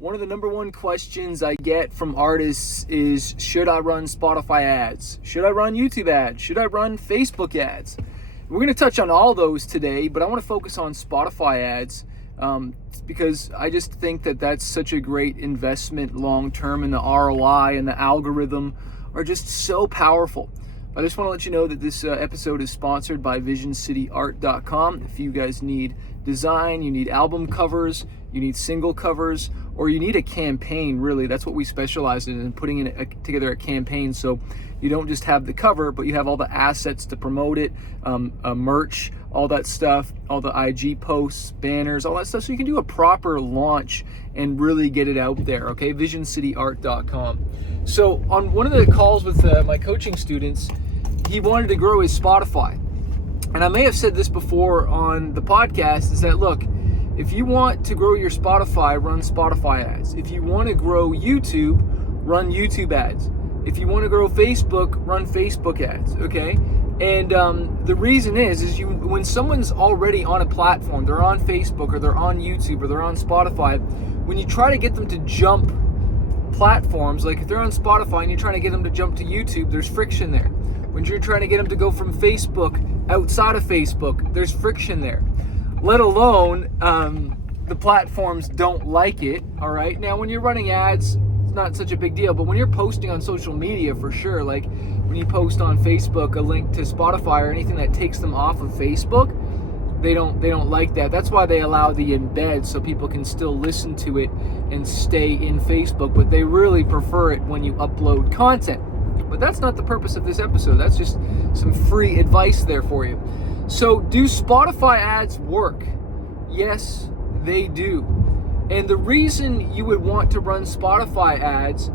One of the number one questions I get from artists is, should I run Spotify ads? Should I run YouTube ads? Should I run Facebook ads? We're going to touch on all those today, but I want to focus on Spotify ads because I just think that that's such a great investment long term, and the ROI and the algorithm are just so powerful. I just want to let you know that this episode is sponsored by VisionCityArt.com. If you guys need design, you need album covers, you need single covers, or you need a campaign, really, that's what we specialize in putting together a campaign. So you don't just have the cover, but you have all the assets to promote it, merch, all that stuff, all the IG posts, banners, all that stuff. So you can do a proper launch and really get it out there, okay? VisionCityArt.com. So on one of the calls with my coaching students, he wanted to grow his Spotify. And I may have said this before on the podcast, is that, look, if you want to grow your Spotify, run Spotify ads. If you want to grow YouTube, run YouTube ads. If you want to grow Facebook, run Facebook ads, okay? And the reason is when someone's already on a platform, they're on Facebook or they're on YouTube or they're on Spotify, when you try to get them to jump platforms, like if they're on Spotify and you're trying to get them to jump to YouTube, there's friction there. When you're trying to get them to go from Facebook outside of Facebook, there's friction there. Let alone the platforms don't like it, all right? Now, when you're running ads, it's not such a big deal, but when you're posting on social media, for sure, like when you post on Facebook a link to Spotify or anything that takes them off of Facebook, they don't like that. That's why they allow the embed, so people can still listen to it and stay in Facebook, but they really prefer it when you upload content. But that's not the purpose of this episode. That's just some free advice there for you. So, do Spotify ads work? Yes, they do. And the reason you would want to run Spotify ads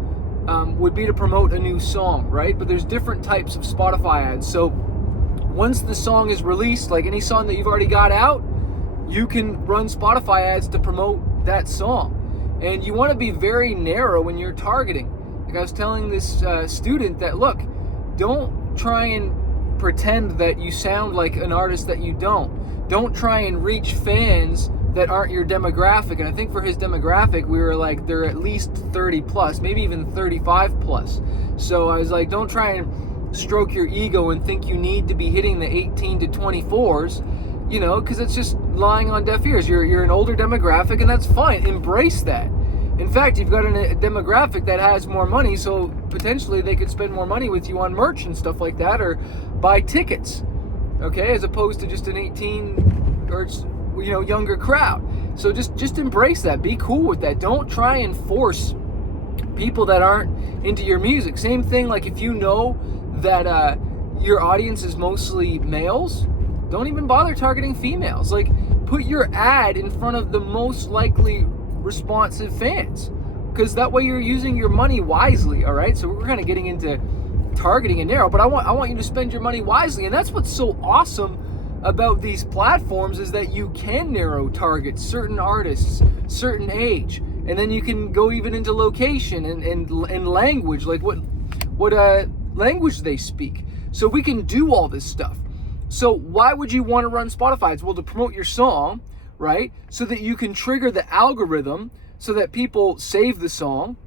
would be to promote a new song, right? But there's different types of Spotify ads. So, once the song is released, like any song that you've already got out, you can run Spotify ads to promote that song. And you want to be very narrow when you're targeting. Like I was telling this student that, look, don't try and pretend that you sound like an artist that you don't. Don't try and reach fans that aren't your demographic. And I think for his demographic, we were like, they're at least 30 plus, maybe even 35 plus. So I was like, don't try and stroke your ego and think you need to be hitting the 18 to 24s, you know, because it's just lying on deaf ears. You're an older demographic, and that's fine. Embrace that. In fact, you've got a demographic that has more money, so potentially they could spend more money with you on merch and stuff like that, or buy tickets, okay, as opposed to just an 18 or younger crowd. So just embrace that. Be cool with that. Don't try and force people that aren't into your music. Same thing, like if you know that your audience is mostly males, don't even bother targeting females. Like, put your ad in front of the most likely responsive fans, because that way you're using your money wisely. All right, so we're kind of getting into targeting and narrow, but I want you to spend your money wisely. And that's what's so awesome about these platforms, is that you can narrow target certain artists, certain age, and then you can go even into location and language, like what language they speak. So we can do all this stuff. So why would you want to run Spotify? Well, to promote your song, right? So that you can trigger the algorithm so that people save the song,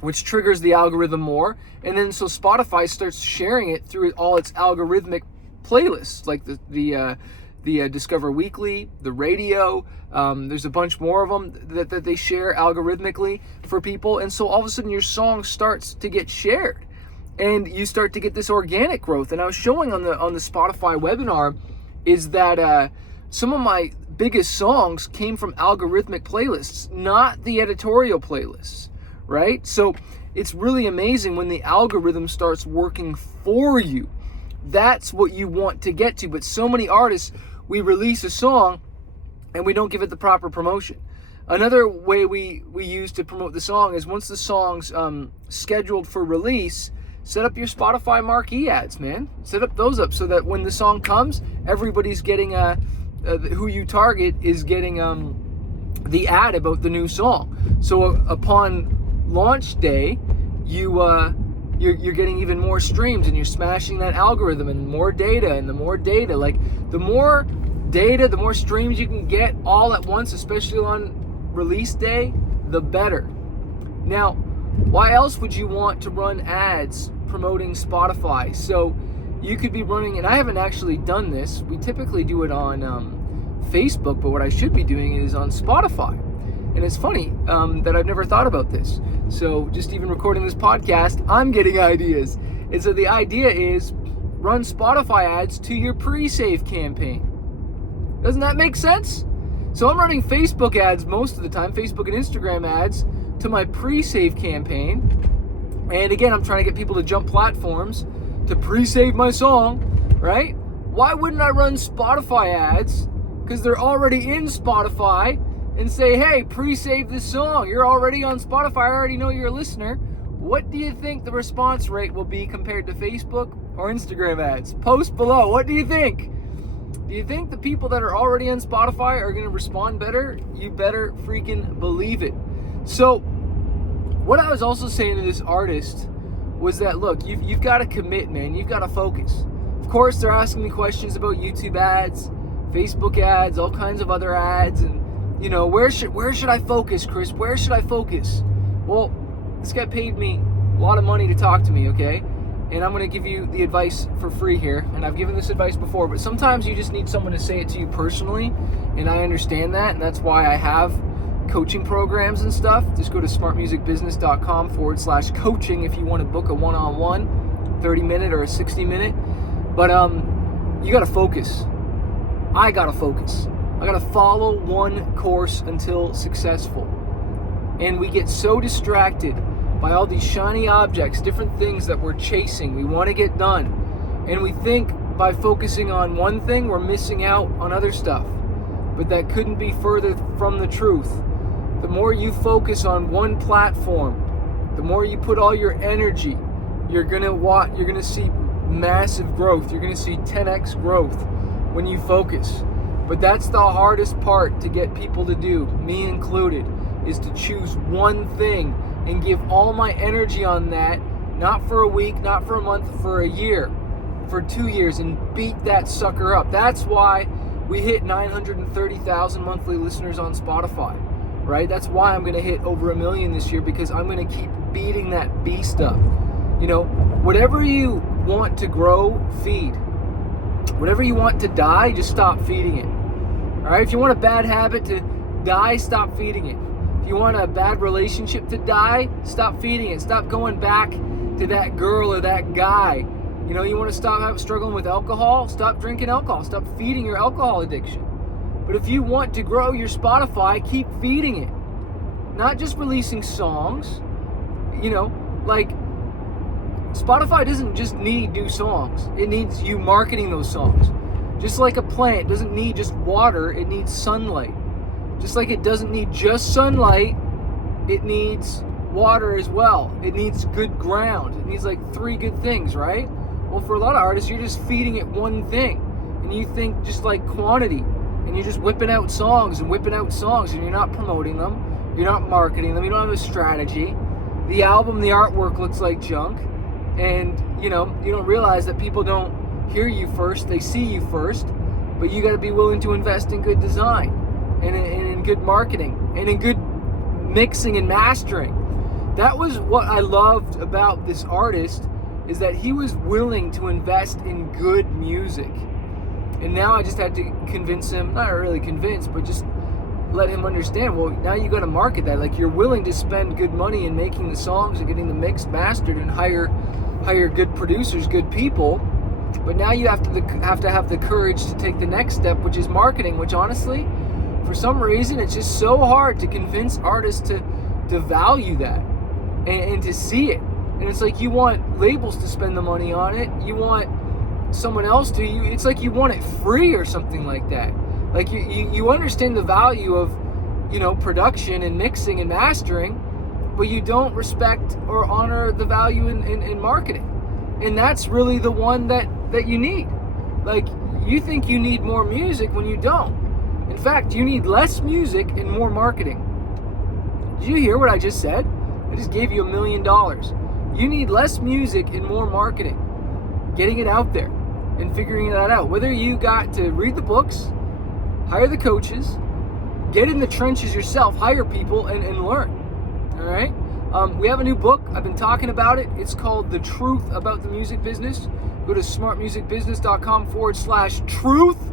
which triggers the algorithm more. And then so Spotify starts sharing it through all its algorithmic playlists, like the Discover Weekly, the radio. There's a bunch more of them that they share algorithmically for people. And so all of a sudden your song starts to get shared, and you start to get this organic growth. And I was showing on the Spotify webinar is that some of my biggest songs came from algorithmic playlists, not the editorial playlists, right? So it's really amazing when the algorithm starts working for you. That's what you want to get to. But so many artists, we release a song and we don't give it the proper promotion. Another way we use to promote the song is, once the song's scheduled for release, set up your Spotify marquee ads, man. Set up those so that when the song comes, everybody's getting who you target is getting the ad about the new song. So upon launch day, you're getting even more streams, and you're smashing that algorithm, and more data, and the more data, like the more streams you can get all at once, especially on release day, the better. Now, why else would you want to run ads promoting Spotify? So you could be running, and I haven't actually done this. We typically do it on Facebook, but what I should be doing is on Spotify. And it's funny that I've never thought about this. So just even recording this podcast, I'm getting ideas. And so the idea is run Spotify ads to your pre-save campaign. Doesn't that make sense? So I'm running Facebook ads most of the time, Facebook and Instagram ads, to my pre-save campaign. And again, I'm trying to get people to jump platforms to pre-save my song, right? Why wouldn't I run Spotify ads? Because they're already in Spotify, and say, hey, pre-save this song. You're already on Spotify. I already know you're a listener. What do you think the response rate will be compared to Facebook or Instagram ads? Post below. What do you think? Do you think the people that are already on Spotify are going to respond better? You better freaking believe it. So what I was also saying to this artist was that, look, you've got to commit, man. You've got to focus. Of course, they're asking me questions about YouTube ads, Facebook ads, all kinds of other ads, and you know, where should I focus, Chris? Where should I focus? Well, this guy paid me a lot of money to talk to me, okay? And I'm going to give you the advice for free here. And I've given this advice before, but sometimes you just need someone to say it to you personally. And I understand that. And that's why I have coaching programs and stuff. Just go to smartmusicbusiness.com/coaching if you want to book a one-on-one, 30-minute or a 60-minute. But you got to focus. I got to focus. I gotta follow one course until successful. And we get so distracted by all these shiny objects, different things that we're chasing, we want to get done. And we think by focusing on one thing, we're missing out on other stuff. But that couldn't be further from the truth. The more you focus on one platform, the more you put all your energy, you're gonna see massive growth. You're gonna see 10x growth when you focus. But that's the hardest part to get people to do, me included, is to choose one thing and give all my energy on that, not for a week, not for a month, for a year, for 2 years, and beat that sucker up. That's why we hit 930,000 monthly listeners on Spotify, right? That's why I'm going to hit over 1 million this year, because I'm going to keep beating that beast up. You know, whatever you want to grow, feed. Whatever you want to die, just stop feeding it. All right? If you want a bad habit to die, stop feeding it. If you want a bad relationship to die, stop feeding it. Stop going back to that girl or that guy. You know, you want to stop struggling with alcohol, stop drinking alcohol. Stop feeding your alcohol addiction. But if you want to grow your Spotify, keep feeding it. Not just releasing songs. You know, like, Spotify doesn't just need new songs. It needs you marketing those songs. Just like a plant doesn't need just water, it needs sunlight. Just like it doesn't need just sunlight, it needs water as well. It needs good ground. It needs like 3 good things, right? Well, for a lot of artists, you're just feeding it one thing. And you think just like quantity. And you're just whipping out songs and you're not promoting them. You're not marketing them. You don't have a strategy. The album, the artwork looks like junk. And, you know, you don't realize that people don't hear you first, they see you first, but you got to be willing to invest in good design and in good marketing and in good mixing and mastering. That was what I loved about this artist, is that he was willing to invest in good music. And now I just had to convince him, not really convince, but just let him understand, well, now you got to market that. Like, you're willing to spend good money in making the songs and getting the mixed, mastered, and hire good producers, good people. But now you have to have the courage to take the next step, which is marketing, which honestly, for some reason, it's just so hard to convince artists to value that and to see it. And it's like you want labels to spend the money on it. You want someone else to. It's like you want it free or something like that. Like you understand the value of, you know, production and mixing and mastering, but you don't respect or honor the value in marketing. And that's really the one that you need. Like, you think you need more music when you don't. In fact, you need less music and more marketing. Did you hear what I just said? I just gave you $1 million. You need less music and more marketing. Getting it out there and figuring that out. Whether you got to read the books, hire the coaches, get in the trenches yourself, hire people and learn. All right? We have a new book. I've been talking about it. It's called The Truth About the Music Business. Go to smartmusicbusiness.com/truth.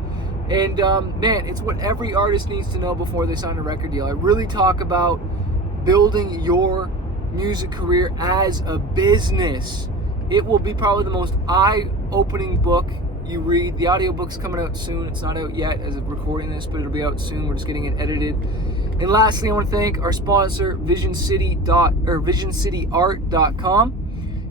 And man, it's what every artist needs to know before they sign a record deal. I really talk about building your music career as a business. It will be probably the most eye-opening book you read. The audiobook's coming out soon. It's not out yet as of recording this, but it'll be out soon. We're just getting it edited. And lastly, I want to thank our sponsor, VisionCityArt.com.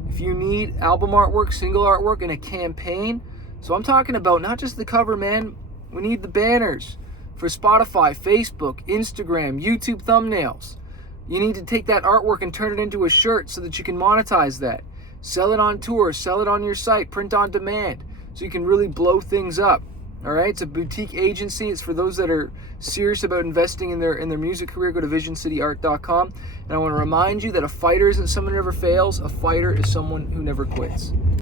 If you need album artwork, single artwork, and a campaign, so I'm talking about not just the cover, man. We need the banners for Spotify, Facebook, Instagram, YouTube thumbnails. You need to take that artwork and turn it into a shirt so that you can monetize that. Sell it on tour, sell it on your site, print on demand, so you can really blow things up. All right, it's a boutique agency. It's for those that are serious about investing in their music career. Go to VisionCityArt.com. And I want to remind you that a fighter isn't someone who never fails. A fighter is someone who never quits.